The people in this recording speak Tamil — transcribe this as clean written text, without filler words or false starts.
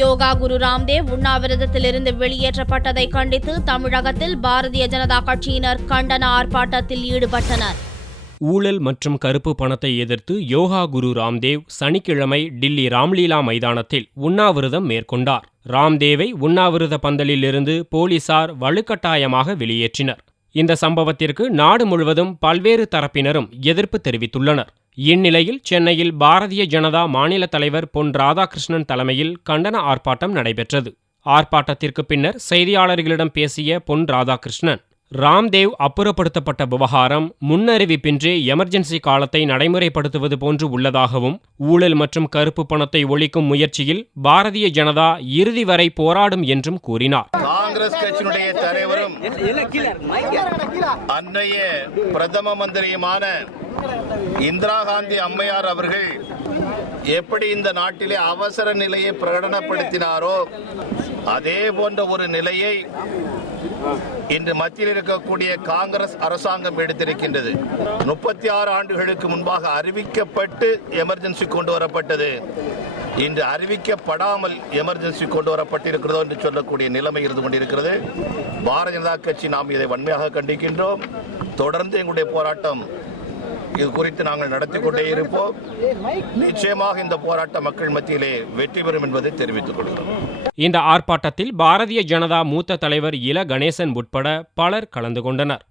யோகா குரு ராம்தேவ் உண்ணாவிரதத்திலிருந்து வெளியேற்றப்பட்டதை கண்டித்து தமிழகத்தில் பாரதிய ஜனதா கட்சியினர் கண்டன ஆர்ப்பாட்டத்தில் ஈடுபட்டனர். ஊழல் மற்றும் கருப்பு பணத்தை எதிர்த்து யோகா குரு ராம்தேவ் சனிக்கிழமை டில்லி ராம்லீலா மைதானத்தில் உண்ணாவிரதம் மேற்கொண்டார். ராம்தேவை உண்ணாவிரத பந்தலிலிருந்து போலீசார் வலுக்கட்டாயமாக வெளியேற்றினர். இந்த சம்பவத்திற்கு நாடு முழுவதும் பல்வேறு தரப்பினரும் எதிர்ப்பு தெரிவித்துள்ளனர். இந்நிலையில் சென்னையில் பாரதிய ஜனதா மாநில தலைவர் பொன் ராதாகிருஷ்ணன் தலைமையில் கண்டன ஆர்ப்பாட்டம் நடைபெற்றது. ஆர்ப்பாட்டத்திற்கு பின்னர் செய்தியாளர்களிடம் பேசிய பொன் ராதாகிருஷ்ணன், ராம்தேவ் அப்புறப்படுத்தப்பட்ட விவகாரம் முன்னறிவிப்பின்றி எமர்ஜென்சி காலத்தை நடைமுறைப்படுத்துவது போன்று உள்ளதாகவும், ஊழல் மற்றும் கருப்பு பணத்தை ஒழிக்கும் முயற்சியில் பாரதிய ஜனதா இறுதி வரை போராடும் என்றும் கூறினார். காங்கிரஸ் கட்சியினுடைய தலைவரும் அன்றைய பிரதம மந்திரியுமான இந்திரா காந்தி அம்மையார் அவர்கள் எப்படி இந்த நாட்டிலே அவசர நிலையை பிரகடனப்படுத்தினாரோ அதே போன்ற ஒரு நிலையை இன்று மத்தியில் இருக்கக்கூடிய காங்கிரஸ் அரசாங்கம் எடுத்திருக்கின்றது. 36 ஆண்டுகளுக்கு முன்பாக அறிவிக்கப்பட்டு எமர்ஜென்சி கொண்டு வரப்பட்டது. இன்று அறிவிக்கப்படாமல் எமர்ஜென்சி கொண்டு வரப்பட்டிருக்கிறதோ என்று சொல்லக்கூடிய நிலைமை இருந்து கொண்டிருக்கிறது. பாரதிய ஜனதா கட்சி நாம் இதை வன்மையாக கண்டிக்கின்றோம். தொடர்ந்து எங்களுடைய போராட்டம் இது குறித்து நாங்கள் நடத்தி கொண்டே இருப்போம். நிச்சயமாக இந்த போராட்டம் மக்கள் மத்தியிலே வெற்றி பெறும் என்பதை தெரிவித்துக் கொள்கிறோம். இந்த ஆர்ப்பாட்டத்தில் பாரதிய ஜனதா மூத்த தலைவர் இல கணேசன் உட்பட பலர் கலந்து கொண்டனர்.